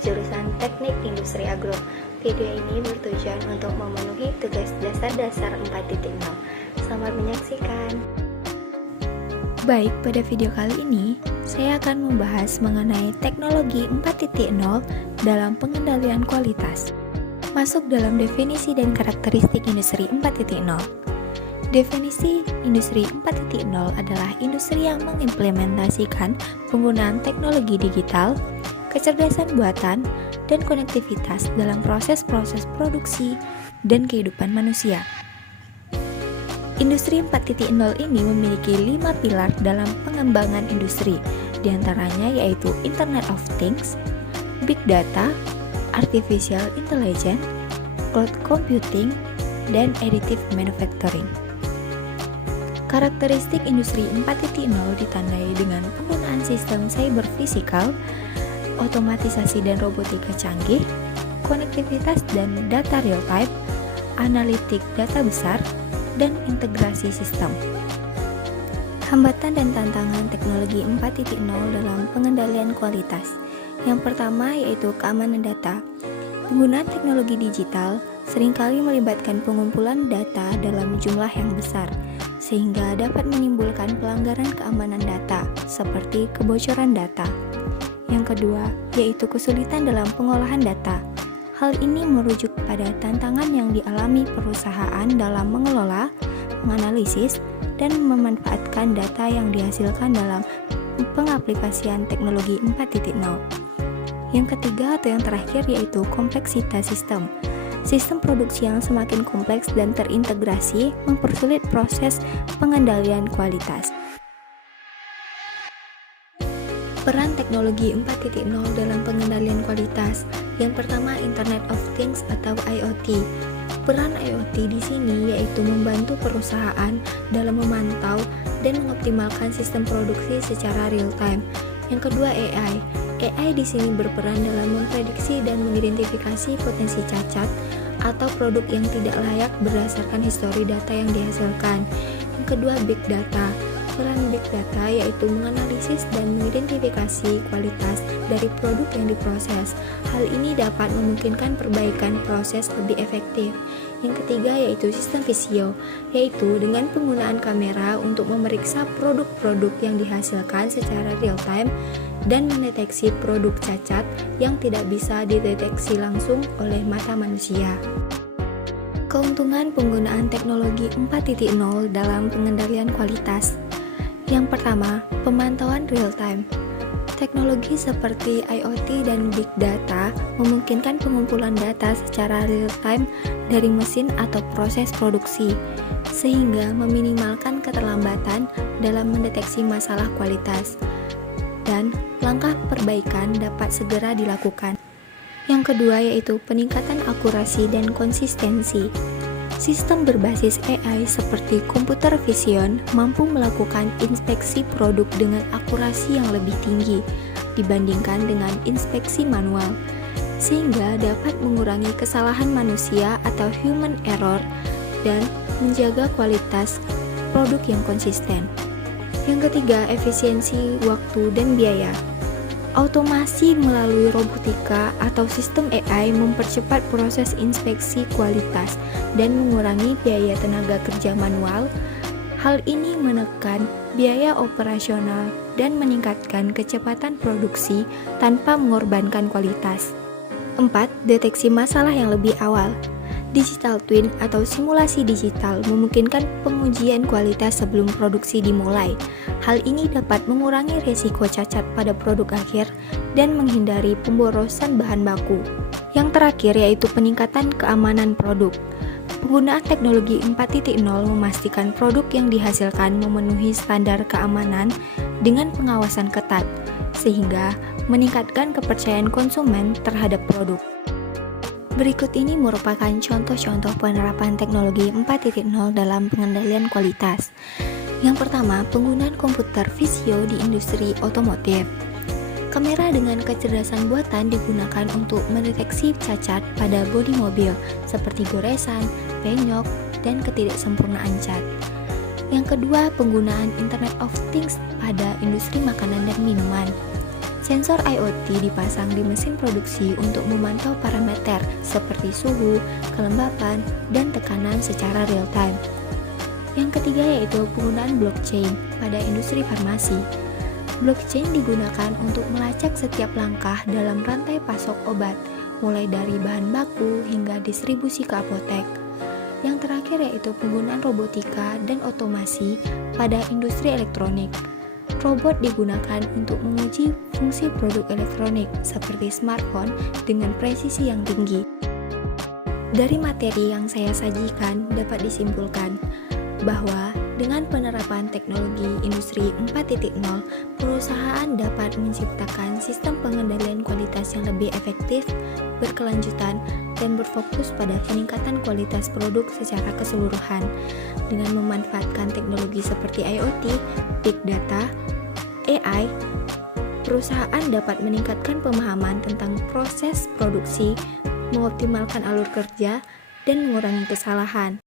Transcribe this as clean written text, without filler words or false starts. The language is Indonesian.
jurusan Teknik Industri Agro. Video ini bertujuan untuk memenuhi tugas dasar 4.0. Selamat menyaksikan. Baik, pada video kali ini, saya akan membahas mengenai teknologi 4.0 dalam pengendalian kualitas. Masuk dalam definisi dan karakteristik industri 4.0. Definisi industri 4.0 adalah industri yang mengimplementasikan penggunaan teknologi digital, kecerdasan buatan, dan konektivitas dalam proses-proses produksi dan kehidupan manusia. Industri 4.0 ini memiliki 5 pilar dalam pengembangan industri, diantaranya yaitu Internet of Things, Big Data, Artificial Intelligence, Cloud Computing, dan Additive Manufacturing. Karakteristik industri 4.0 ditandai dengan penggunaan sistem cyber fisikal, otomatisasi dan robotika canggih, konektivitas dan data real time, analitik data besar, dan integrasi sistem. Hambatan dan tantangan teknologi 4.0 dalam pengendalian kualitas. Yang pertama yaitu keamanan data. Penggunaan teknologi digital seringkali melibatkan pengumpulan data dalam jumlah yang besar, sehingga dapat menimbulkan pelanggaran keamanan data, seperti kebocoran data. Yang kedua yaitu kesulitan dalam pengolahan data. Hal ini merujuk pada tantangan yang dialami perusahaan dalam mengelola, menganalisis, dan memanfaatkan data yang dihasilkan dalam pengaplikasian teknologi 4.0. Yang ketiga atau yang terakhir yaitu kompleksitas sistem. Sistem produksi yang semakin kompleks dan terintegrasi mempersulit proses pengendalian kualitas. Peran teknologi 4.0 dalam pengendalian kualitas. Yang pertama, Internet of Things atau IoT. Peran IoT di sini yaitu membantu perusahaan dalam memantau dan mengoptimalkan sistem produksi secara real time. Yang kedua, AI. AI di sini berperan dalam memprediksi dan mengidentifikasi potensi cacat atau produk yang tidak layak berdasarkan histori data yang dihasilkan. Yang kedua, Big Data. Peran Big Data yaitu menganalisis dan mengidentifikasi kualitas dari produk yang diproses. Hal ini dapat memungkinkan perbaikan proses lebih efektif. Yang ketiga yaitu sistem visio, yaitu dengan penggunaan kamera untuk memeriksa produk-produk yang dihasilkan secara real time dan mendeteksi produk cacat yang tidak bisa dideteksi langsung oleh mata manusia. Keuntungan penggunaan teknologi 4.0 dalam pengendalian kualitas. Yang pertama, pemantauan real time. Teknologi seperti IoT dan Big Data memungkinkan pengumpulan data secara real time dari mesin atau proses produksi, sehingga meminimalkan keterlambatan dalam mendeteksi masalah kualitas, dan langkah perbaikan dapat segera dilakukan. Yang kedua yaitu peningkatan akurasi dan konsistensi. Sistem berbasis AI seperti computer vision mampu melakukan inspeksi produk dengan akurasi yang lebih tinggi dibandingkan dengan inspeksi manual, sehingga dapat mengurangi kesalahan manusia atau human error dan menjaga kualitas produk yang konsisten. Yang ketiga, efisiensi waktu dan biaya. Automasi melalui robotika atau sistem AI mempercepat proses inspeksi kualitas dan mengurangi biaya tenaga kerja manual. Hal ini menekan biaya operasional dan meningkatkan kecepatan produksi tanpa mengorbankan kualitas. 4. Deteksi masalah yang lebih awal. Digital twin atau simulasi digital memungkinkan pengujian kualitas sebelum produksi dimulai. Hal ini dapat mengurangi risiko cacat pada produk akhir dan menghindari pemborosan bahan baku. Yang terakhir yaitu peningkatan keamanan produk. Penggunaan teknologi 4.0 memastikan produk yang dihasilkan memenuhi standar keamanan dengan pengawasan ketat, sehingga meningkatkan kepercayaan konsumen terhadap produk. Berikut ini merupakan contoh-contoh penerapan teknologi 4.0 dalam pengendalian kualitas. Yang pertama, penggunaan komputer visio di industri otomotif. Kamera dengan kecerdasan buatan digunakan untuk mendeteksi cacat pada bodi mobil seperti goresan, penyok, dan ketidaksempurnaan cat. Yang kedua, penggunaan Internet of Things pada industri makanan dan minuman. Sensor IoT dipasang di mesin produksi untuk memantau parameter seperti suhu, kelembapan, dan tekanan secara real-time. Yang ketiga yaitu penggunaan blockchain pada industri farmasi. Blockchain digunakan untuk melacak setiap langkah dalam rantai pasok obat, mulai dari bahan baku hingga distribusi ke apotek. Yang terakhir yaitu penggunaan robotika dan otomasi pada industri elektronik. Robot digunakan untuk menguji fungsi produk elektronik seperti smartphone dengan presisi yang tinggi. Dari materi yang saya sajikan dapat disimpulkan bahwa dengan penerapan teknologi industri 4.0, perusahaan dapat menciptakan sistem pengendalian kualitas yang lebih efektif, berkelanjutan, dan berfokus pada peningkatan kualitas produk secara keseluruhan. Dengan memanfaatkan teknologi seperti IoT, Big Data, AI, perusahaan dapat meningkatkan pemahaman tentang proses produksi, mengoptimalkan alur kerja, dan mengurangi kesalahan.